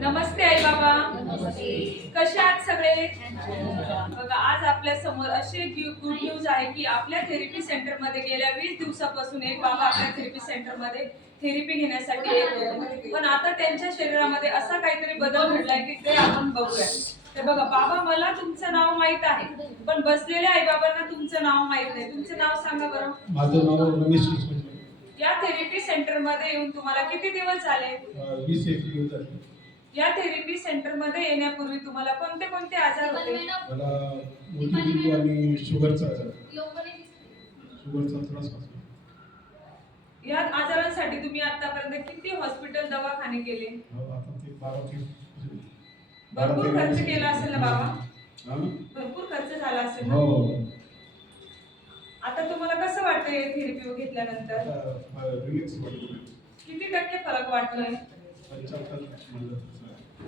नमस्ते आई बाबा. नमस्ते. कसे आहात सगळे? बघा, आज आपल्या समोर अशी गुड न्यूज आहे की आपल्या थेरपी सेंटर मध्ये गेल्या 20 दिवसापासून एक बाबा आपल्या थेरपी सेंटर मध्ये थेरपी घेण्यासाठी येत होते, पण आता त्यांच्या शरीरामध्ये असा काहीतरी बदल घडलाय की ते आपण बघूया. तर बघा बाबा, मला तुमचं नाव माहित आहे, पण बसलेल्या आई बाबांना तुमचं नाव माहित नाही. तुमचं नाव सांगा बरं. माझं नाव रमेश विश्वनाथ. या थेरपी सेंटर मध्ये येऊन तुम्हाला किती दिवस झाले? 20-21 दिवस झाले. या थेरपी सेंटर मध्ये येण्यापूर्वी तुम्हाला कोणते कोणते आजार होते? मला मोतीबिंदू आणि शुगरचा त्रास होता. या आजारांसाठी तुम्ही आतापर्यंत किती हॉस्पिटल दवाखाने केले? आता ते 12 भरपूर खर्च केला असेल ना बाबा? हा? भरपूर खर्च झाला असेल ना? हो. आता तुम्हाला कसं वाटतंय थेरपी घेतल्यानंतर? रिलॅक्स वाटतो. किती टक्के फरक वाटतोय? 75 म्हणलं.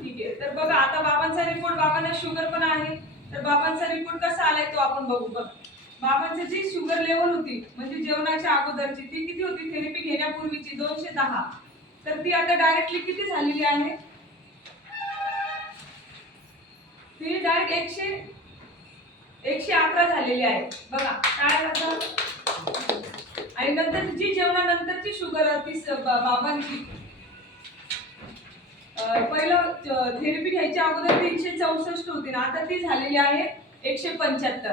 ठीक आहे. तर बघा, आता बाबांचा रिपोर्ट, बाबांना शुगर पण आहे, तर बाबांचा रिपोर्ट कसा आलाय तो आपण बघू. बघ, बाबांची जी शुगर लेवल होती म्हणजे जेवणाच्या अगोदरची, ती किती होती? थेरपी घेण्यापूर्वीची 210, तर ती आता डायरेक्टली किती झालेली आहे? ती डायरेक्ट 111 झालेली आहे. बघा काय होतं. आणि नंतर जी जेवणानंतरची शुगर ती बाबांची पहिलं थेरपी घ्यायच्या अगोदर 364 होती ना, आता ती झालेली आहे 175.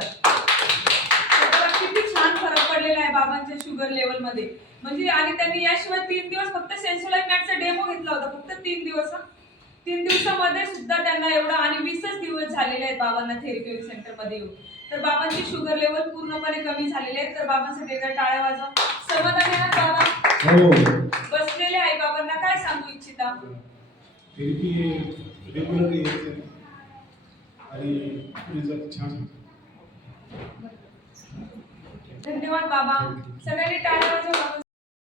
किती छान फरक पडलेला आहे बाबांच्या शुगर लेवल मध्ये. म्हणजे आणि त्यांनी याशिवाय 3 दिवस फक्त सेन्सोलाइट मॅटचा डेमो घेतला होता, फक्त 3 दिवस. 3 दिवसामध्ये सुद्धा त्यांना एवढा, आणि 20च दिवस झालेले आहेत बाबांना थेरपी सेंटर मध्ये येऊन. तर बाबांची शुगर लेवल पूर्णपणे कमी झालेली आहे. तर बाबांसाठी एकदा टाळ्या वाजवा. समाधान आहे ना बाबा? हो. बसलेले आई बाबांना काय सांगू इच्छिता? थेरपी रेग्युलर यायचं आणि रिझल्ट छान होतो. धन्यवाद बाबा. सगळ्यांनी टाळ्या वाजवा.